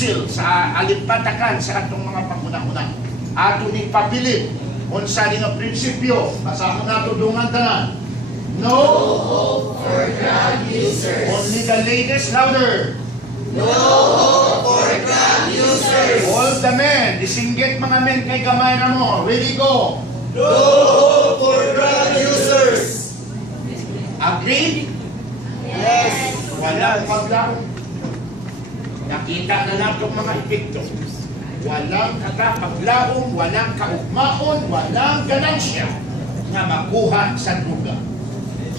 council sa alipatakan sa atong mga panguna-una. Ato ni pabilit unsa din ang prinsipyo kasama nato dungan tanan. No hope for drug users. Only the ladies louder. No hope for drug users. All the men, isinggit mga men kay gamay na mo. Ready, go. No hope for drug users. Agree? Yes. Walang paglaong. Nakita na natin mga epekto. Walang paglaong, walang kaugmaon, walang ganansya na makuha sa druga.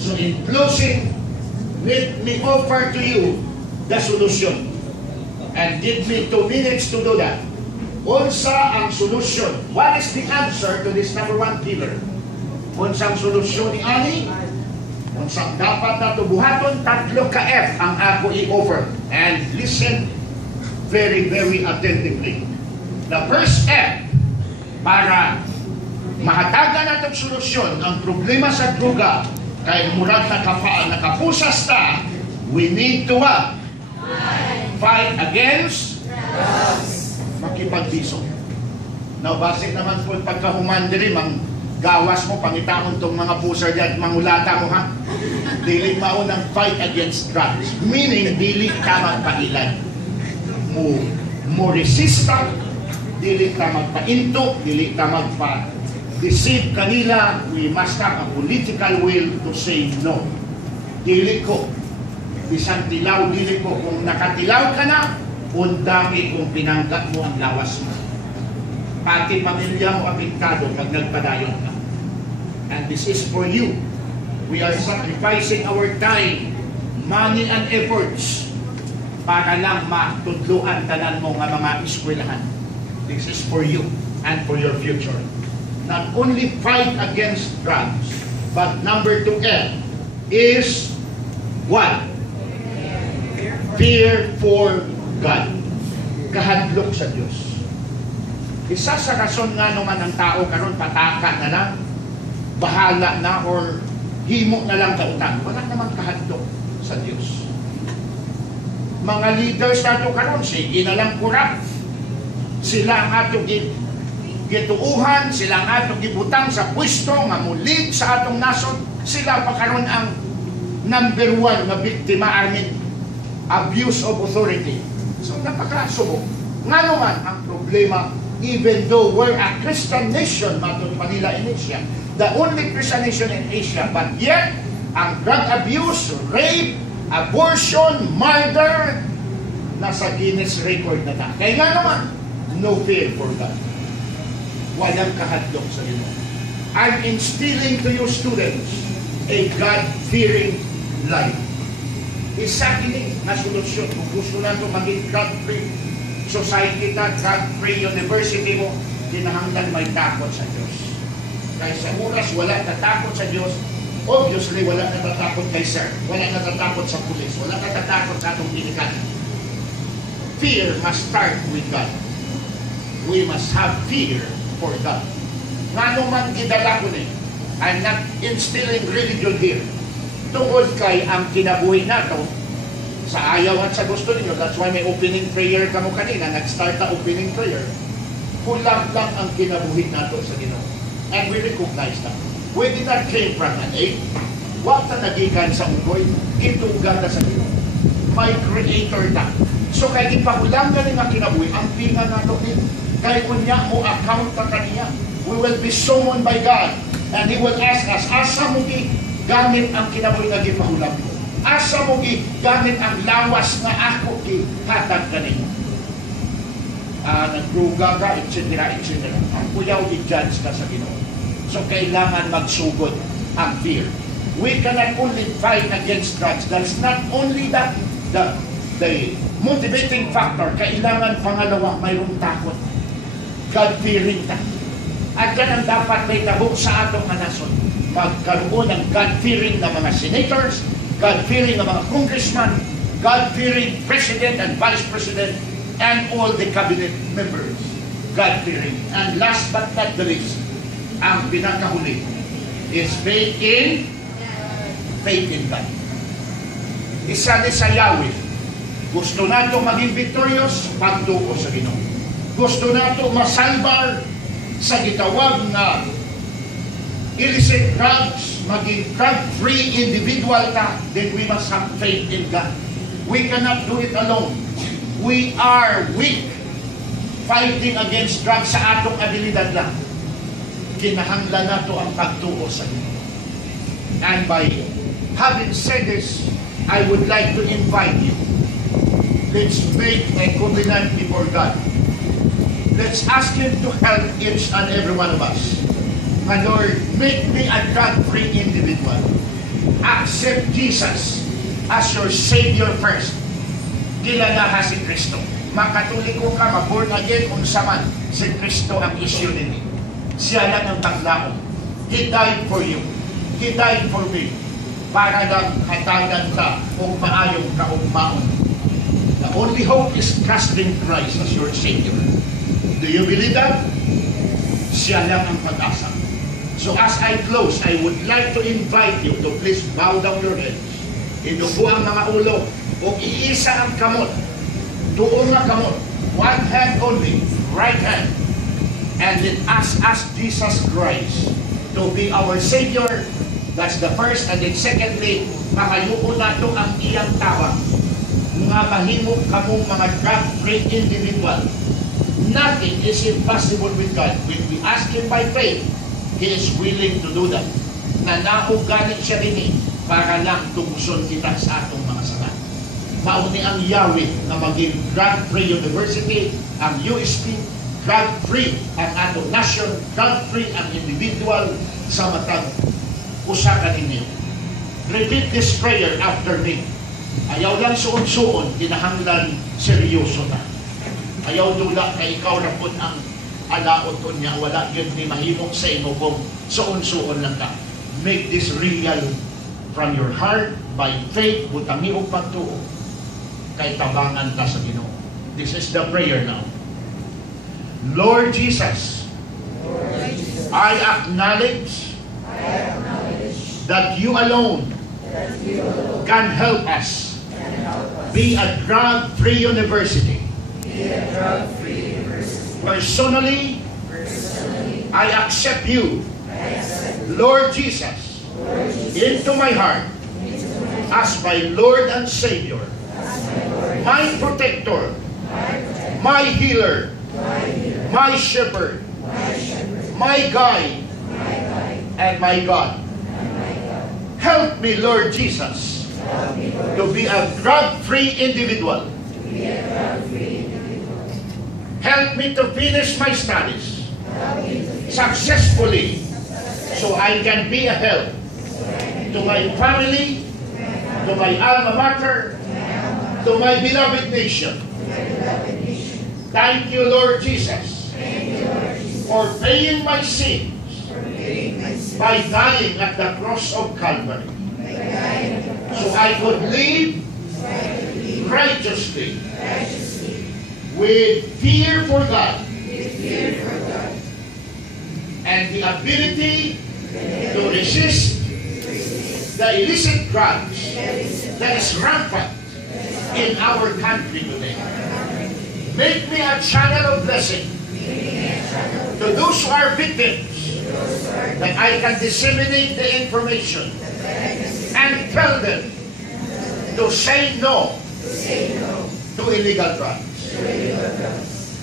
So in closing, let me offer to you the solution. And give me 2 minutes to do that. Unsa ang solution? What is the answer to this number 1 killer? Unsa ang solusyon ni Ani? Unsa dapat na tubuhaton? 3 ka F ang ako i-offer. And listen very, very attentively. The first F, para mahatagan natong solusyon ang problema sa druga, kay murag nakapusas ta, we need to fight against drugs. Makipagbisog. Now, basic naman po pagkahuman diri, gawas mo, pangitamon tong mga puser dyan, mangulata mo ha. Dili maunang fight against drugs. Meaning, dili ka magpailan. Mo resista, dili ka magpainto, dili ka magpa-deceive kanila. We must have a political will to say no. Dili ko. Bisan tilaw, dili ko. Kung nakatilaw ka na, undami kung pinanggat mo ang lawas mo. Pati pamilya mo apektado pag nagpadayon ka. And this is for you. We are sacrificing our time, money, and efforts para lang matudluan tanan mo nga mga eskwelahan. This is for you and for your future. Not only fight against drugs, but number 2 is what? Fear for God. Kahadlok sa Diyos. Isa sa rason nga naman ng tao karon pataka na lang, bahala na, or himo na lang kautan. Wala naman kahadlok sa Diyos. Mga leaders nato karon, sige na lang kurap. Sila ang atong gituuhan, sila ang atong gibutang sa pwesto nga mulig sa atong nasod. Sila pa karon ang number 1 na biktima, abuse of authority. So napakasubok. Nga naman ang problema, even though we're a Christian nation, matong Manila in Asia, the only Christian nation in Asia, but yet, ang drug abuse, rape, abortion, murder, nasa Guinness record na ta. Kaya nga naman, no fear for God. Walang kahadlok sa Ginoo. I'm instilling to you students a God-fearing life. Isa kini na solusyon. Kung gusto na ito maging drug-free society na, drug-free university mo, kinahanglan may takot sa Diyos. Kaya sa oras wala natakot sa Diyos, obviously wala natatakot kay sir, wala natatakot sa pulis, wala natatakot sa atong ginikanan. Fear must start with God. We must have fear for God. Nga naman gidala ko ni, I'm not instilling religion here. Tungkol kay ang kinabuhi nato sa ayaw at sa gusto ninyo. That's why may opening prayer kamo kanina. Nag-start na opening prayer. Kulang lang ang kinabuhi nato sa Ginoo. And we recognize that. We did not came from an egg. What na nagikan sa ugoy, gituga na sa Ginoo. May creator na. So kay ipahulang galing ang kinabuhi, ang pinga nato ni kay kunya mo account ka kaniya. We will be summoned by God. And He will ask us, asa mo gamit ang kinabuhi nga gipahulam ko. Asa mo gamit ang lawas nga ako hatag kanimo. Nagdruga ka, etc. etc. Ang kuyaw i-judge ka sa Ginoo. So kailangan magsugod ang fear. We cannot only fight against drugs. That's not only the motivating factor. Kailangan pangalawa, mayroong takot. God-fearing ta. At yan ang dapat may tabok sa atong nason. Magkaroon ng God-fearing na mga senators, God-fearing na mga congressman, God-fearing president and vice president, and all the cabinet members. God-fearing. And last but not the least, ang pinakahuli is faith in God. Isa ni sa Yahweh, Gusto nato maging victorious, pagtuo sa Ginoo. Gusto nato masalbar sa gitawag na illicit drugs, maging drug-free individual ta, then we must have faith in God. We cannot do it alone. We are weak fighting against drugs sa atong abilidad lang. Kinahanglan nato ang pagtuo sa Ginoo. And by having said this, I would like to invite you. Let's make a covenant before God. Let's ask Him to help each and every one of us. My Lord, make me a drug-free individual. Accept Jesus as your Savior first. Kilala si Kristo. Makatoliko ka, ma-born again, kung saman, si Kristo ang issue nini. Siya lang ang taglaon. He died for you. He died for me. Para lang hatagan ka kung maayong kaugmaon. The only hope is trusting Christ as your Savior. Do you believe that? Siya lang ang pag-asa. So as I close, I would like to invite you to please bow down your heads. Inupo ang mga ulo o iisa ang kamot. Tuong na kamot. One hand only. Right hand. And then ask Jesus Christ to be our Savior. That's the first. And then secondly, makayuon nato ang iyang tawag. Mga mahimok kamong mga drug-free individual. Nothing is impossible with God. When we ask Him by faith, He is willing to do that. Nanaog ganit siya din para lang tumuson kita sa atong mga sala. Mauni ang Yahweh na maging drug-free university, ang USP, drug-free ang atong nation, drug-free ang individual sa matag usakan ninyo. Repeat this prayer after me. Ayaw lang suon-suon, kinahanglan seryoso na. Ayaw dula kay ikaw na po ang alaot ko niya, wala yun ni mahimok sa imo kung suon-suon lang ka. Make this real from your heart, by faith, butangi o pagtuo, kay tabangan ta sa Ginoo. This is the prayer now. Lord Jesus, I acknowledge that you alone can help us be a drug-free university. Personally, I accept you, Lord Jesus, into my heart as my Lord and Savior, my protector, my healer, my shepherd, my guide, and my God. Help me, Lord Jesus, to be a drug-free individual. Help me to finish my studies successfully so I can be a help to my family, to my alma mater, to my beloved nation. Thank you, Lord Jesus, for paying my sins by dying at the cross of Calvary, so I could live righteously with fear for God and the ability to resist the illicit drugs that is rampant in our country today. Make me a channel of blessing to those who are victims, that I can disseminate the information and tell them to say no to illegal drugs.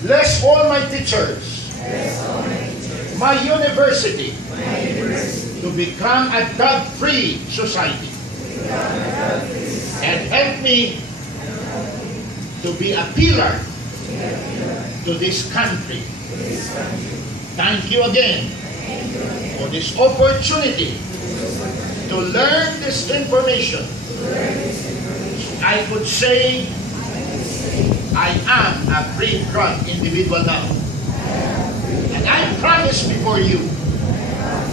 Bless all my teachers, my university, to become a drug-free society, and help me to be a pillar to this country. Thank you again for this opportunity to learn this information, so I could say I am a free drug individual now. And I promise before you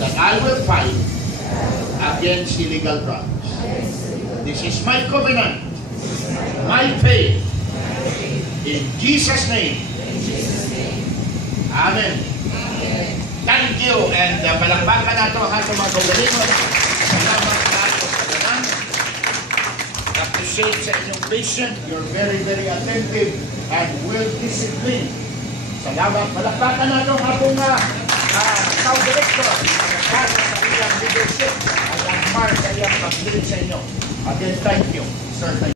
that I will fight against illegal drugs. This is my covenant, my faith, in Jesus' name. Amen. Thank you. And palakpakan nato ang ating mga kaugalingon. Salamat nato sa ganan. appreciate sa inyong patient. You're very, very attentive and well-disciplined. Salamat. Palakpakan na itong akong South Director. Nagkakaroon sa iyang leadership at ang mark sa iyang pag-lead sa inyo. Again, thank you, sir.